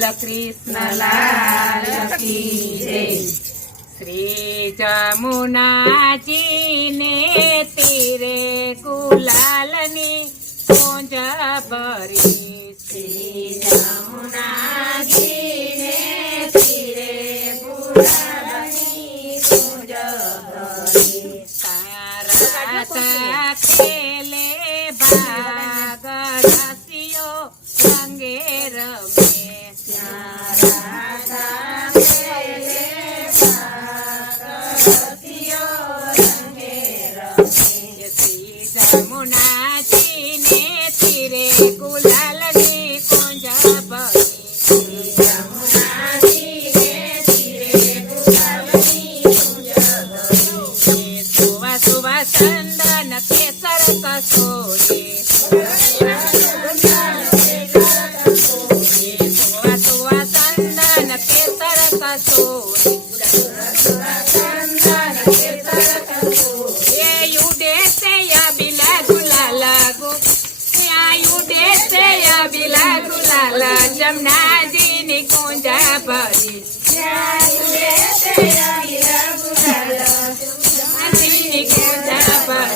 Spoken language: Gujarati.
લાલ કૃષ્ણ લાલ કી જય. શ્રી જમુનાજી ને તીરે ગુલાલની કુંજ ભરી. શ્રી જમુનાજી ને તીરે ગુલાલની કુંજ ભરી. તારા ખેલે ભાગ રસિયો રંગે રમે. જમુનાજી ને તીરે ગુલાલની કુંજ ભરી. જમુનાજી ને તીરે ગુલાલની કુંજ ભરી. સુવા સુવા ચંદન કેસર કસોરે. સુવા સુવા ચંદન કેસર કસોરે. જમનાજી ની કુંજ ભરી. જમનાજી ની કુંજ ભરી.